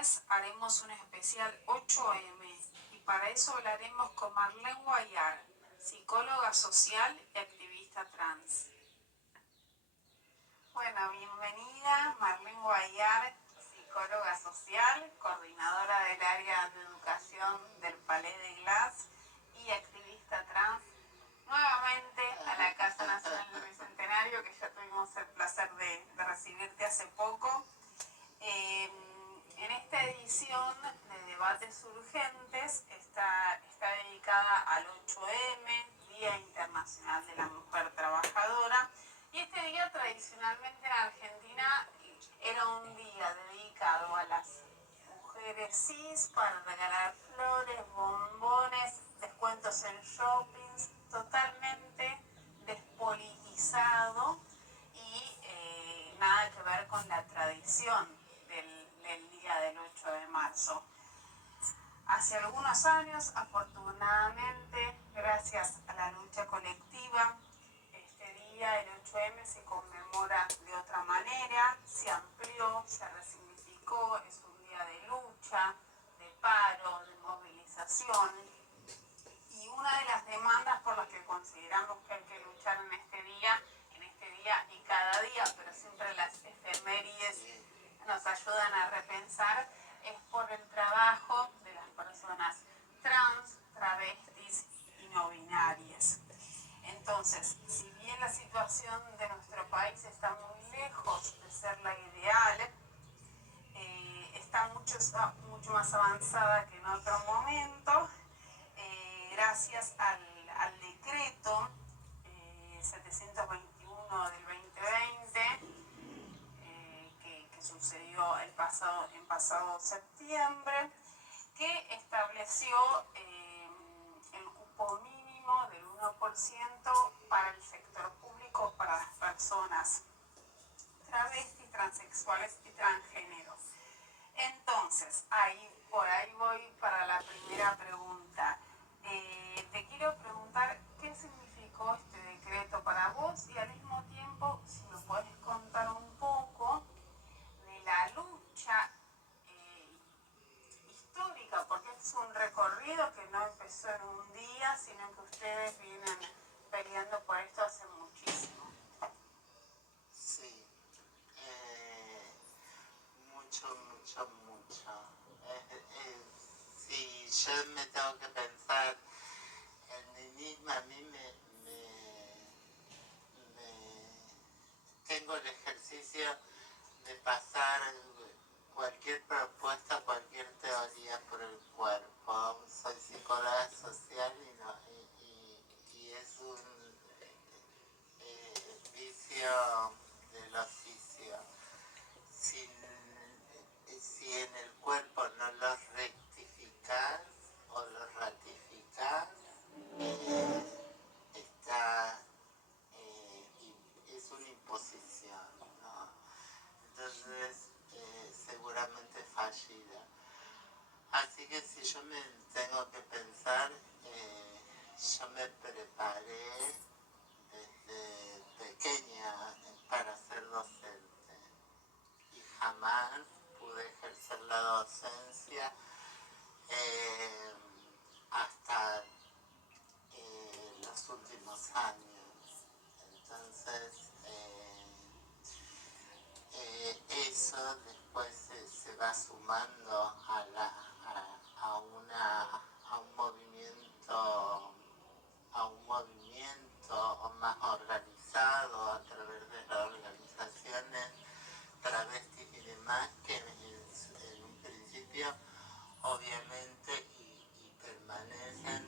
mes haremos un especial 8M y para eso hablaremos con Marlene Guayar, psicóloga social y activista trans. Bueno, bienvenida Marlene Guayar, psicóloga social, coordinadora del área de educación del Palais de Glass y activista trans, nuevamente a la Casa Nacional del Bicentenario, que ya tuvimos el placer de recibirte hace poco. En esta edición de Debates Urgentes está dedicada al 8M, Día Internacional de la Mujer Trabajadora, y este día tradicionalmente en Argentina era un día dedicado a las mujeres cis para regalar flores, bombones, descuentos en shoppings, totalmente despolitizado y nada que ver con la tradición del día del 8 de marzo. Hace algunos años, afortunadamente, gracias a la lucha colectiva, este día, el 8M, se conmemora de otra manera, se amplió, se resignificó, es un día de lucha, de paro, de movilización. Y una de las demandas por las que consideramos que hay que luchar en este día y cada día, pero siempre las efemérides nos ayudan a repensar, es por el trabajo de las personas trans, travestis y no binarias. Entonces, si bien la situación de nuestro país está muy lejos de ser la ideal, está mucho más avanzada que en otro momento, gracias al decreto 721 del 2020, que sucedió en pasado septiembre, que estableció el cupo mínimo del 1% para el sector público para las personas travestis, transexuales y transgénero. Entonces, por ahí voy para la primera pregunta. Te quiero preguntar qué significó este decreto para vos y al mismo tiempo, si me podés contar un poco de la lucha histórica, porque es un recorrido que no empezó en un día, sino que ustedes vienen peleando por esto hace muchísimo. Sí, mucho. Si yo me tengo que pensar en mí misma, a mí tengo el ejercicio de pasar cualquier propuesta, cualquier teoría por el cuerpo. Soy psicóloga social y es un vicio del oficio. Si en el cuerpo no lo rectificas o lo ratificas, es una imposición, ¿no? Entonces, seguramente fallida. Así que si yo me tengo que pensar, yo me preparé desde pequeña para ser docente y jamás pude ejercer la docencia hasta los últimos años. Entonces, eso después se va sumando a un movimiento más organizado a través de las organizaciones travestis y demás, que en un principio obviamente y permanecen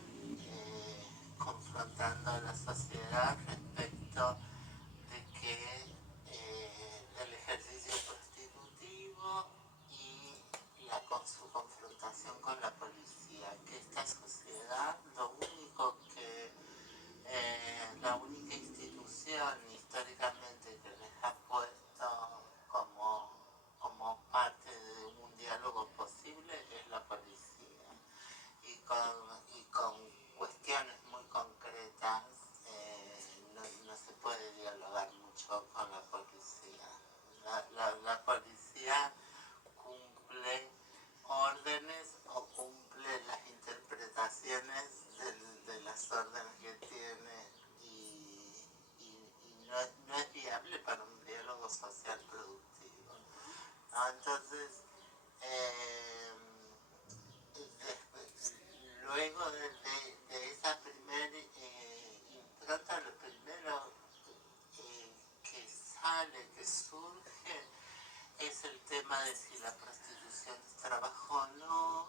confrontando a la sociedad respecto de que del ejercicio prostitutivo y la social productivo, ¿no? Entonces, luego de esa primera impronta, lo primero que sale, que surge, es el tema de si la prostitución es trabajo o no,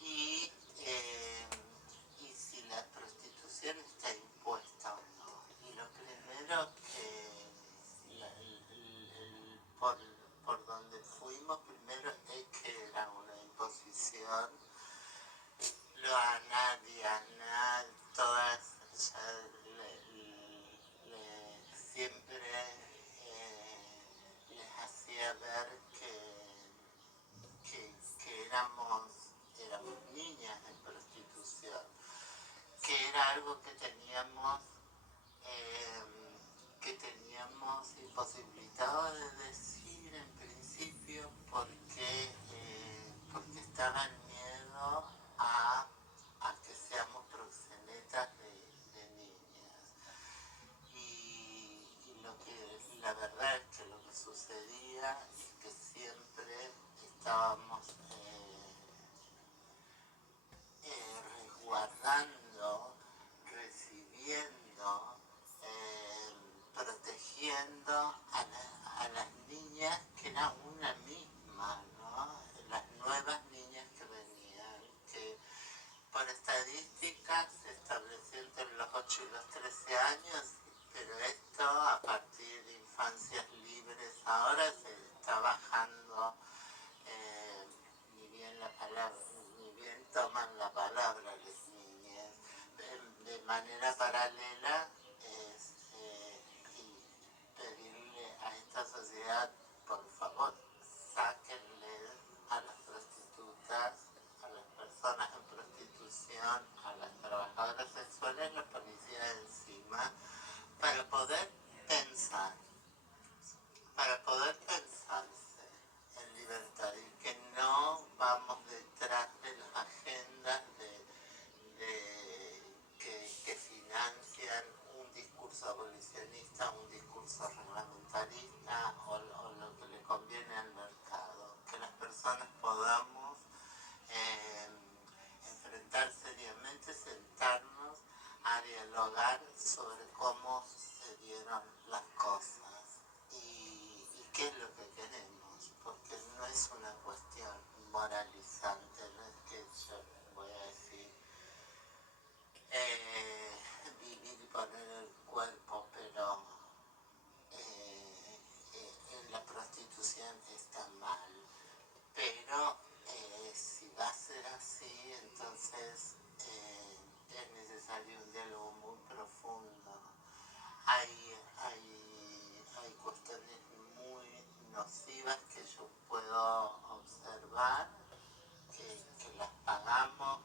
y si la prostitución está impuesta o no. Y lo primero que, por donde fuimos primero, es que era una imposición. Loana, Diana, todas siempre les hacía ver que éramos niñas en prostitución, que era algo que teníamos imposibilitado de decir en principio porque estaba el miedo a que seamos proxenetas de niñas. Y la verdad es que lo que sucedía es que siempre estábamos resguardando, recibiendo, protegiendo a las niñas que eran una misma, ¿no? Las nuevas niñas que venían, que por estadísticas se estableció entre los 8 y los 13 años, pero esto a partir de infancias libres ahora se está bajando, ni bien toman la palabra las niñas. De manera paralela y pedirle a esta sociedad, por favor, sáquenle a las prostitutas, a las personas en prostitución, a las trabajadoras sexuales, la policía encima, para poder pensarse en libertad, y que no vamos detrás de las agendas que financian un discurso abolicionista, un discurso reglamentarista o lo que le conviene al mercado. Que las personas podamos enfrentar seriamente, sentarnos a dialogar sobre cómo se dieron las cosas y qué es lo que queremos, porque no es una cuestión moralizante, no es que yo voy a decir vivir y poner el cuerpo, pero la prostitución está mal. Pero si va a ser así, entonces es necesario un diálogo muy profundo. Hay cuestiones muy nocivas que yo puedo observar, que las pagamos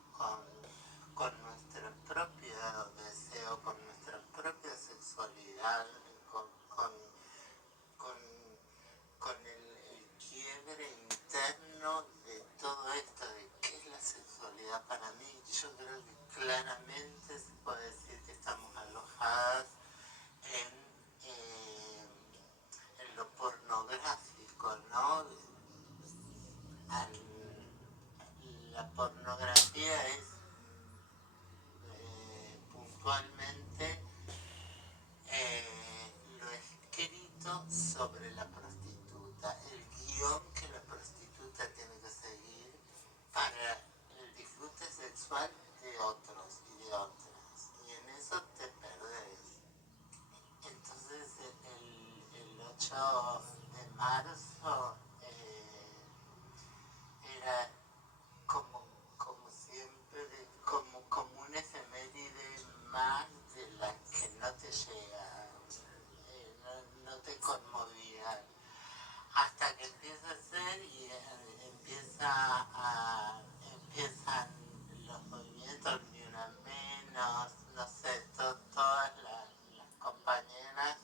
con nuestro propio deseo, con nuestra propia sexualidad, con el quiebre interno de todo esto, de qué es la sexualidad para mí. Yo creo que claramente se puede decir que estamos alojadas en lo pornográfico, ¿no? La pornografía es puntualmente lo escrito sobre la prostituta, el guión que la prostituta tiene que seguir para el disfrute sexual de otros y de otras, y en eso te perdés. Entonces el 8 de marzo era como siempre, como una efeméride más de las que no te llegan, no te conmovían, hasta que empieza a ser y empiezan los movimientos, ni una menos, no sé, todas las compañeras,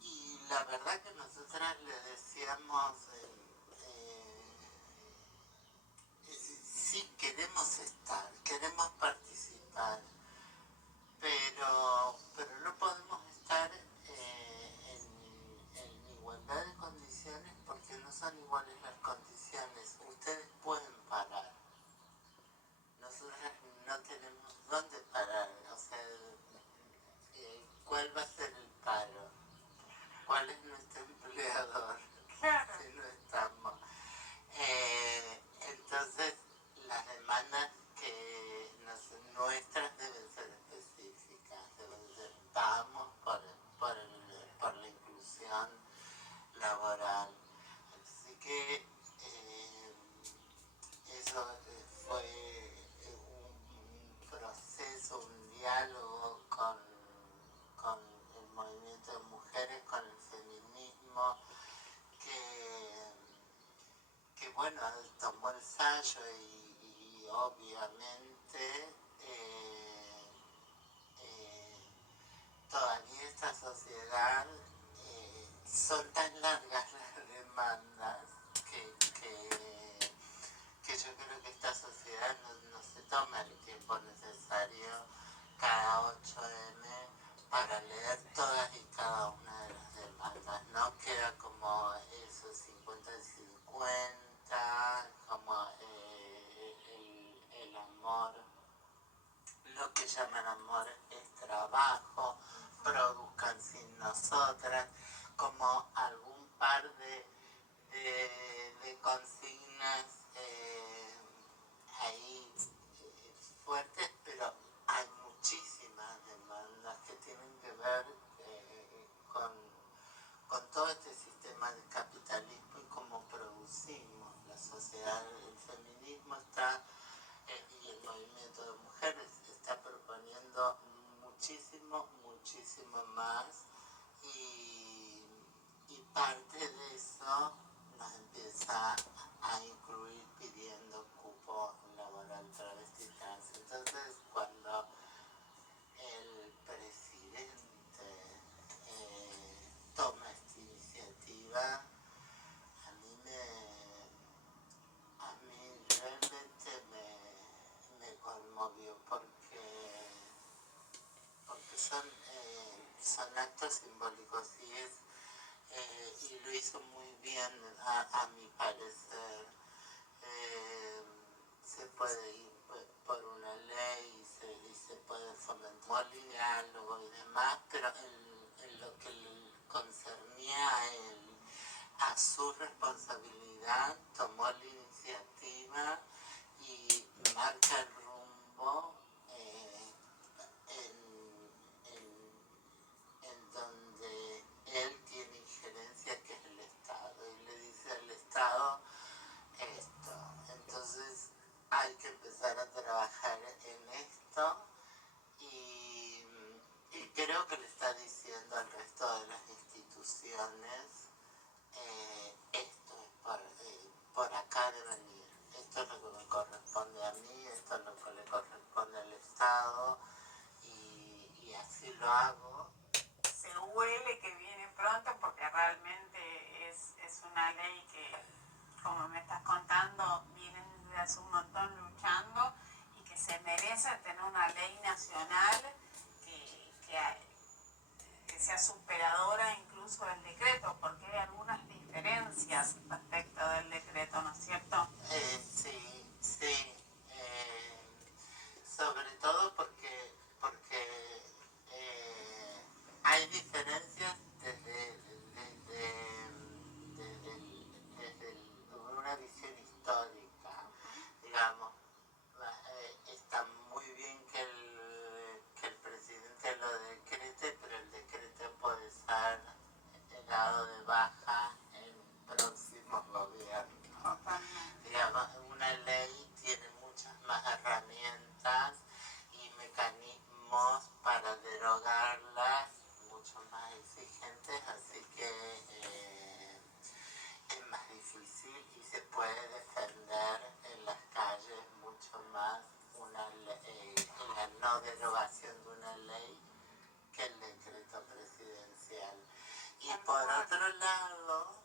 y la verdad que nosotras les decíamos sí, queremos estar, queremos participar, pero no podemos estar empleador, Claro. si no estamos. Entonces, las demandas que nuestras deben ser específicas, deben ser, vamos por la inclusión laboral. Así que eso fue un proceso, un diálogo con el movimiento de mujeres, con el feminismo, que bueno, tomó el sallo y obviamente todavía esta sociedad son tan largas las demandas que yo creo que esta sociedad no se toma el tiempo necesario cada 8M para leer todas y cada una de las demandas. No queda como esos 50 y 50, como el amor, lo que llaman amor es trabajo, produzcan sin nosotras, como algún par de consignas ahí fuertes, pero hay muchísimas demandas que tienen que ver con todo este sistema de capitalismo y cómo producimos la sociedad. El feminismo está y el movimiento de mujeres está proponiendo muchísimo más y parte de eso nos empieza a incluir pidiendo cupo laboral travesti trans. Entonces, cuando el presidente toma esta iniciativa, a mí realmente me conmovió porque son actos simbólicos y lo hizo muy bien a mi parecer. Se puede ir por una ley y se puede fomentar el diálogo y demás, pero en lo que le concernía a su responsabilidad, tomó la iniciativa y marca el rumbo en donde él tiene injerencia, que es el Estado, y le dice al Estado esto. Entonces hay que empezar a trabajar en esto y creo que le está diciendo al resto de las instituciones esto es por acá de venir, esto es lo que me corresponde a mí, esto es lo que le corresponde al Estado y así lo hago. Se huele que viene pronto porque realmente es una ley que, como me estás contando, vienen desde hace un montón luchando y que se merece tener una ley nacional que sea superadora incluso del decreto, porque hay algunas diferencias respecto del decreto, ¿no es cierto? Sí. Sobre todo porque hay diferencias desde una visión histórica, digamos. Está muy bien que el presidente lo decrete, pero el decreto puede ser dado de baja en próximos gobiernos. Totalmente. Digamos, una ley tiene muchas más herramientas y mecanismos para derogarlas, mucho más exigentes, así que es más difícil y se puede defender en las calles mucho más la no derogación de una ley que el decreto presidencial. Y por otro lado,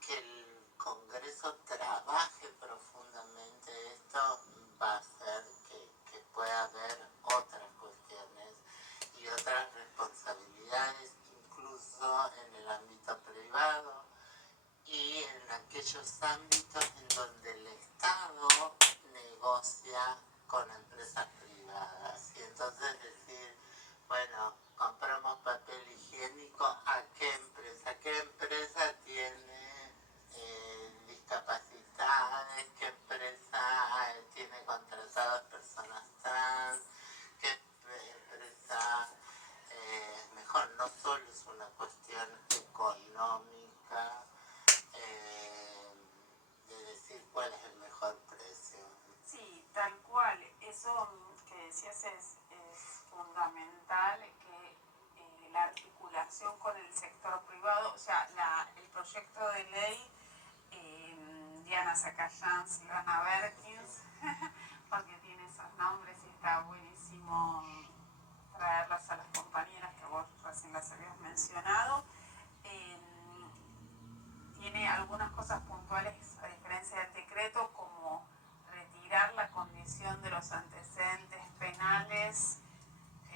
que el Congreso trabaje profundamente esto va a hacer que pueda haber otras cuestiones y otras responsabilidades, incluso en el ámbito privado y en aquellos ámbitos en donde el Estado negocia con empresas privadas. Y entonces decir, bueno, compramos papel higiénico el sector privado, o sea, el proyecto de ley, Diana Zacayán, Silvana Berkins, porque tiene esos nombres y está buenísimo traerlas a las compañeras que vos recién las habías mencionado. Tiene algunas cosas puntuales a diferencia del decreto, como retirar la condición de los antecedentes penales,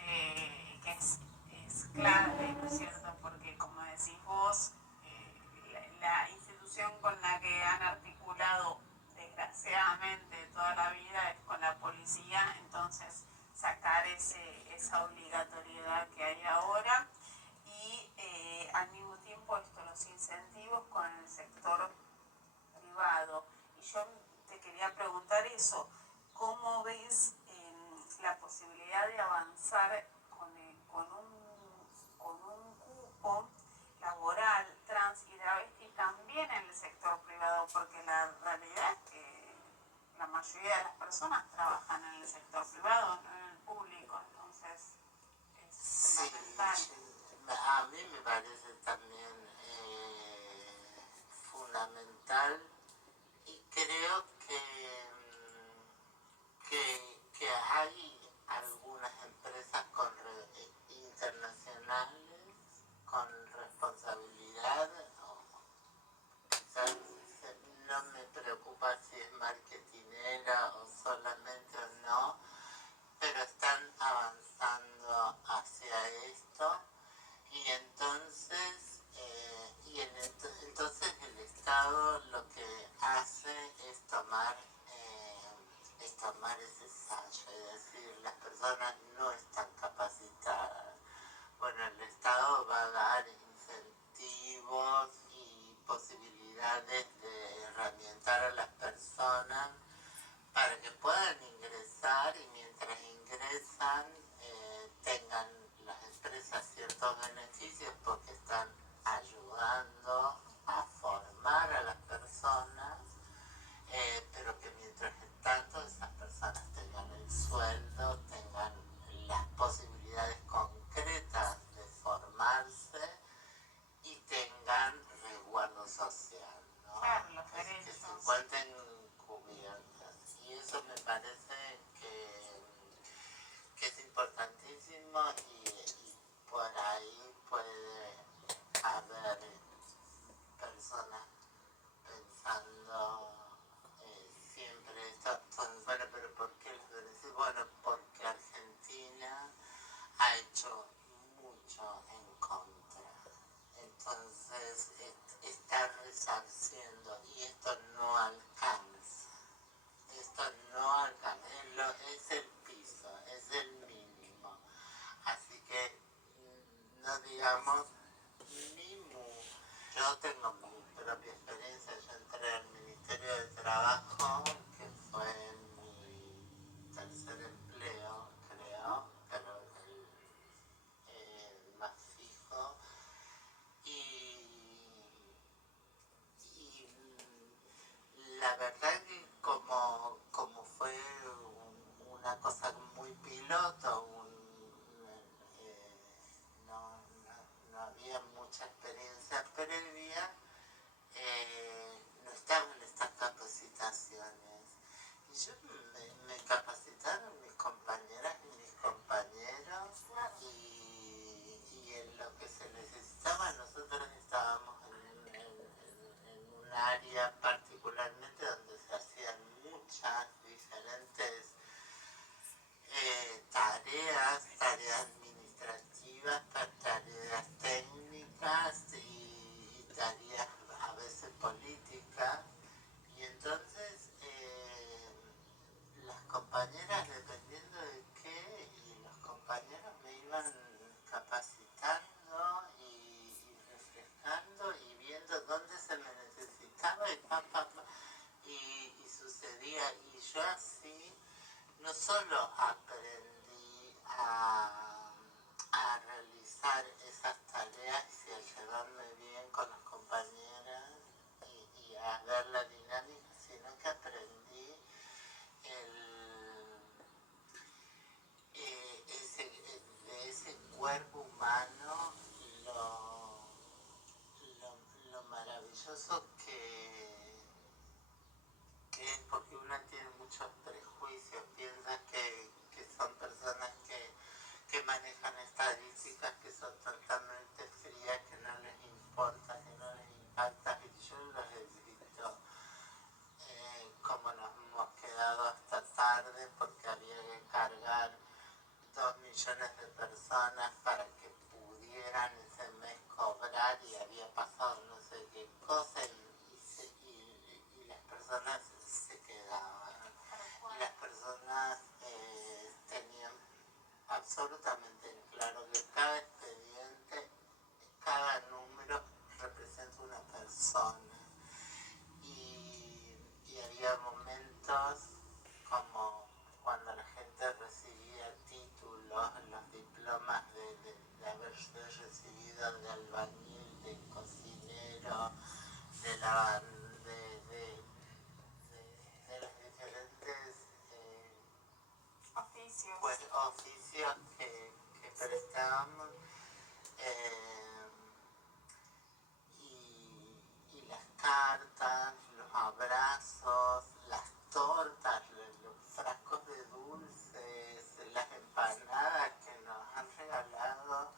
que es clave, ¿no es cierto? Porque como decís vos, la institución con la que han articulado desgraciadamente toda la vida es con la policía, entonces sacar esa obligatoriedad que hay ahora y al mismo tiempo los incentivos con el sector privado. Y yo te quería preguntar eso, ¿cómo ves la posibilidad de avanzar con un cupo laboral trans y travesti también en el sector privado? Porque la realidad es que la mayoría de las personas trabajan en el sector privado, no en el público, entonces es fundamental. Sí, a mí me parece también fundamental y creo que hay algunas empresas internacionales con responsabilidad. No me preocupa si es marketinera o solamente o no, pero están avanzando hacia esto y entonces entonces el Estado lo que hace es tomar ese fallo, es decir, las personas no están capacitadas. Bueno, el Estado va a dar incentivos y posibilidades de herramientar a las personas para que puedan ingresar y mientras ingresan tengan las empresas ciertos beneficios porque están ayudando a formar a las personas, pero que mientras tanto esas personas tengan el sueldo, tengan las posibilidades concretas de formarse y tengan resguardo social, ¿no? Claro, los que se derechos. encuentren cubiertas. Y eso me parece que es importantísimo y por ahí puede haber personas pensando siempre esto, bueno, pero ¿por qué les voy a decir? Bueno, porque Argentina ha hecho mucho en contra. Entonces está resarciendo y esto no alcanza. Esto no alcanza, es el piso, es el mínimo. Así que no digamos ni mu. Yo tengo mi propia experiencia, yo entré al Ministerio de Trabajo, que fue mi tercer empleo, creo, pero el más fijo. Y la verdad que como fue una cosa muy piloto, no había mucha experiencia previa, no estaban estas capacitaciones. Y yo me capacitaron mis compañeras y mis compañeros y en lo que se necesitaba nosotros estábamos en un área particularmente donde se hacían muchas diferentes tareas administrativas, tareas técnicas y tareas a veces políticas. Y entonces las compañeras, dependiendo de qué, y los compañeros me iban capacitando y refrescando y viendo dónde se me necesitaba y sucedía. Y yo así no solo aprendí a realizar esas tareas y a llevarme bien con las compañeras y a ver la dinámica, sino que aprendí de ese cuerpo humano maravilloso que es porque uno tiene muchos prejuicios, piensa que son personas que manejan estadísticas que son totalmente frías, que no les importa, que no les impacta, y yo los he visto como nos hemos quedado hasta tarde porque había que cargar 2 millones de personas para que pudieran ese mes cobrar y había pasado no sé qué cosa y las personas se quedaban. Y las personas tenían absolutamente claro que cada expediente, cada número representa una persona. Y había momentos como cuando la gente recibía títulos, los diplomas de haber recibido de albañil, de cocinero, de los diferentes oficios. pues, oficios que prestábamos. Y las cartas, los abrazos, las tortas, los frascos de dulces, las empanadas que nos han regalado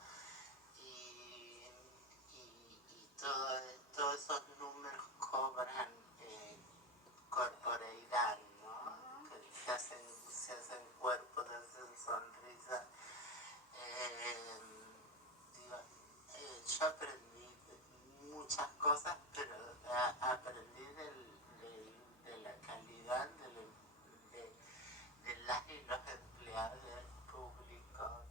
y todos esos números cobran corporeidad, ¿no? Que se hacen cuerpos, se hacen sonrisas. Digo, yo aprendí muchas cosas, pero aprendí de la calidad de las y los empleados públicos.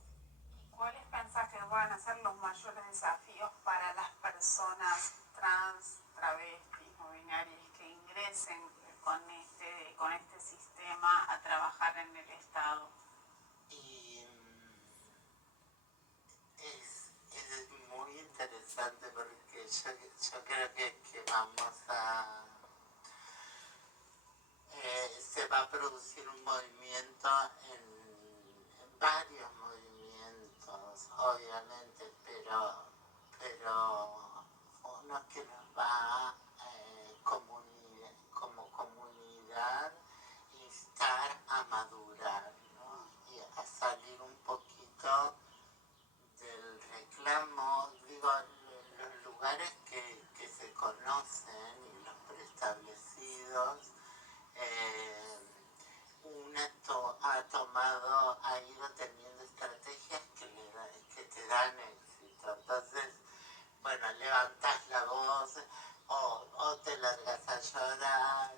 ¿Cuáles pensás que van a ser los mayores desafíos para las personas trans, travestis o binarias que ingresen con este sistema a trabajar en el Estado? Y es muy interesante porque yo creo que vamos a... se va a producir un movimiento en varios movimientos, obviamente, pero uno que nos va como comunidad instar a madurar, ¿no? Y a salir un poquito del reclamo, digo, los lugares que se conocen y los preestablecidos, ha ido teniendo estrategias que te dan éxito. Entonces, bueno, levantas la voz o te largas a llorar